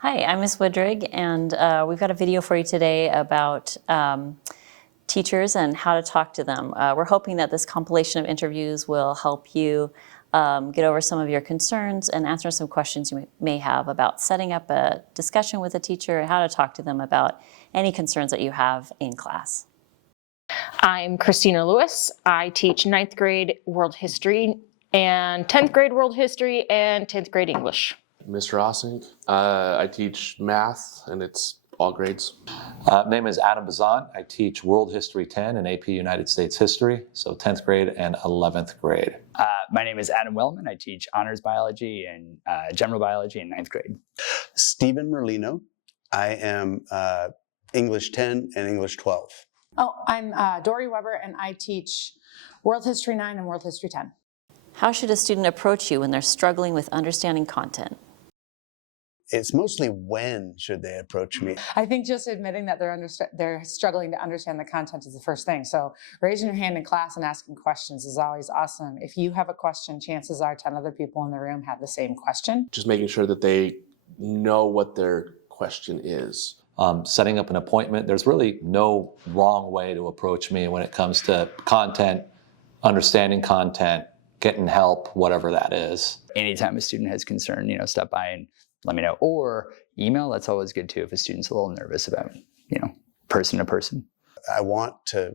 Hi, I'm Ms. Woodrig, and we've got a video for you today about teachers and how to talk to them. We're hoping that this compilation of interviews will help you get over some of your concerns and answer some questions you may have about setting up a discussion with a teacher and how to talk to them about any concerns that you have in class. I'm Christina Lewis. I teach 9th grade world history and 10th grade world history and 10th grade English. Mr. Ossink. I teach math, and it's all grades. Name is Adam Bazant. I teach World History 10 and AP United States History, so 10th grade and 11th grade. My name is Adam Wellman. I teach honors biology and general biology in 9th grade. Stephen Merlino. I am English 10 and English 12. Oh, I'm Dory Weber, and I teach World History 9 and World History 10. How should a student approach you when they're struggling with understanding content? It's mostly when should they approach me. I think just admitting that they're struggling to understand the content is the first thing. So raising your hand in class and asking questions is always awesome. If you have a question, chances are 10 other people in the room have the same question. Just making sure that they know what their question is. Setting up an appointment. There's really no wrong way to approach me when it comes to content, understanding content, getting help, whatever that is. Anytime a student has concern, stop by and let me know. Or email, that's always good too if a student's a little nervous about, person to person. I want to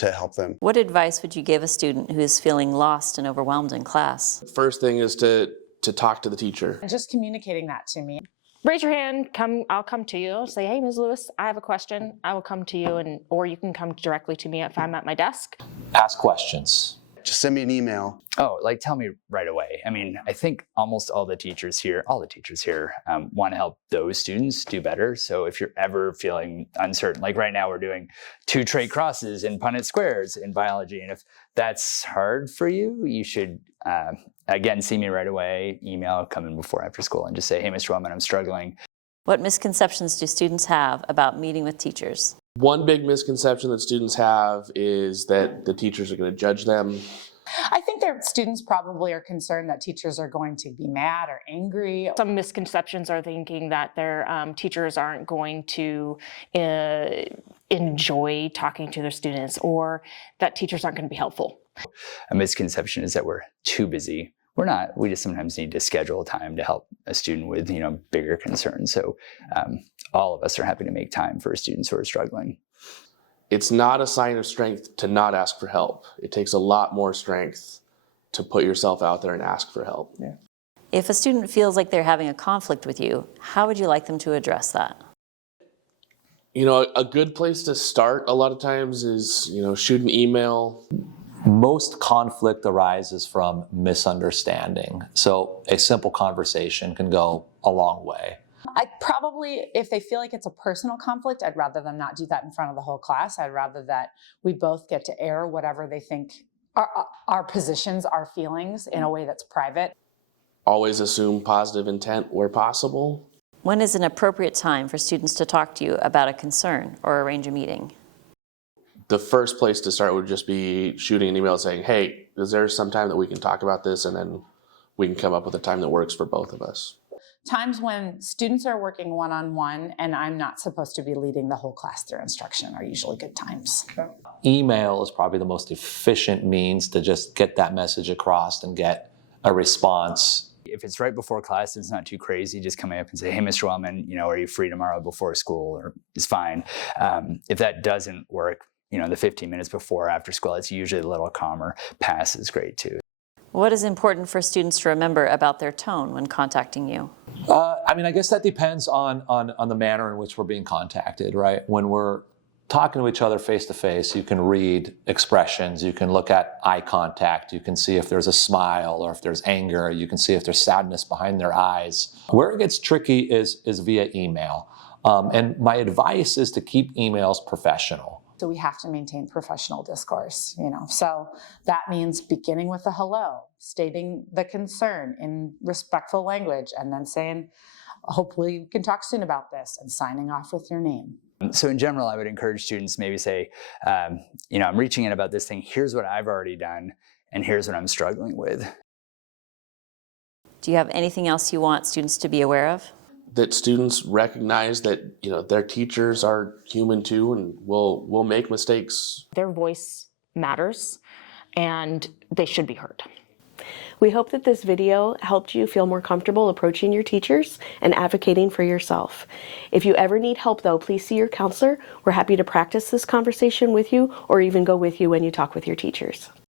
help them. What advice would you give a student who is feeling lost and overwhelmed in class? First thing is to talk to the teacher. And just communicating that to me. Raise your hand, I'll come to you. Say, hey, Ms. Lewis, I have a question. I will come to you, or you can come directly to me if I'm at my desk. Ask questions. Just send me an email. Oh, tell me right away. I think almost all the teachers here want to help those students do better. So if you're ever feeling uncertain, like right now we're doing 2 trait crosses and Punnett squares in biology. And if that's hard for you, you should, again, see me right away, email, come in before after school and just say, hey, Mr. Wellman, I'm struggling. What misconceptions do students have about meeting with teachers? One big misconception that students have is that the teachers are going to judge them. I think their students probably are concerned that teachers are going to be mad or angry. Some misconceptions are thinking that their teachers aren't going to enjoy talking to their students, or that teachers aren't going to be helpful. A misconception is that we're too busy. We're not. We just sometimes need to schedule time to help a student with, bigger concerns. So all of us are happy to make time for students who are struggling. It's not a sign of strength to not ask for help. It takes a lot more strength to put yourself out there and ask for help. Yeah. If a student feels like they're having a conflict with you, how would you like them to address that? A good place to start a lot of times is, shoot an email. Most conflict arises from misunderstanding. So a simple conversation can go a long way. I probably, if they feel like it's a personal conflict, I'd rather them not do that in front of the whole class. I'd rather that we both get to air whatever they think our positions, our feelings in a way that's private. Always assume positive intent where possible. When is an appropriate time for students to talk to you about a concern or arrange a meeting? The first place to start would just be shooting an email saying, hey, is there some time that we can talk about this? And then we can come up with a time that works for both of us. Times when students are working one-on-one and I'm not supposed to be leading the whole class through instruction are usually good times. Email is probably the most efficient means to just get that message across and get a response. If it's right before class, it's not too crazy. Just come up and say, hey, Mr. Wellman, are you free tomorrow before school? Or it's fine. If that doesn't work, the 15 minutes before or after school, it's usually a little calmer. Pass is great too. What is important for students to remember about their tone when contacting you? I guess that depends on the manner in which we're being contacted, right? When we're talking to each other face to face, you can read expressions, you can look at eye contact, you can see if there's a smile or if there's anger, you can see if there's sadness behind their eyes. Where it gets tricky is via email. And my advice is to keep emails professional. So we have to maintain professional discourse, So that means beginning with a hello, stating the concern in respectful language, and then saying, hopefully we can talk soon about this, and signing off with your name. So in general, I would encourage students maybe say, I'm reaching in about this thing. Here's what I've already done, and here's what I'm struggling with. Do you have anything else you want students to be aware of? that students recognize that, you know, their teachers are human too, and will make mistakes. Their voice matters, and they should be heard. We hope that this video helped you feel more comfortable approaching your teachers and advocating for yourself. If you ever need help though, please see your counselor. We're happy to practice this conversation with you or even go with you when you talk with your teachers.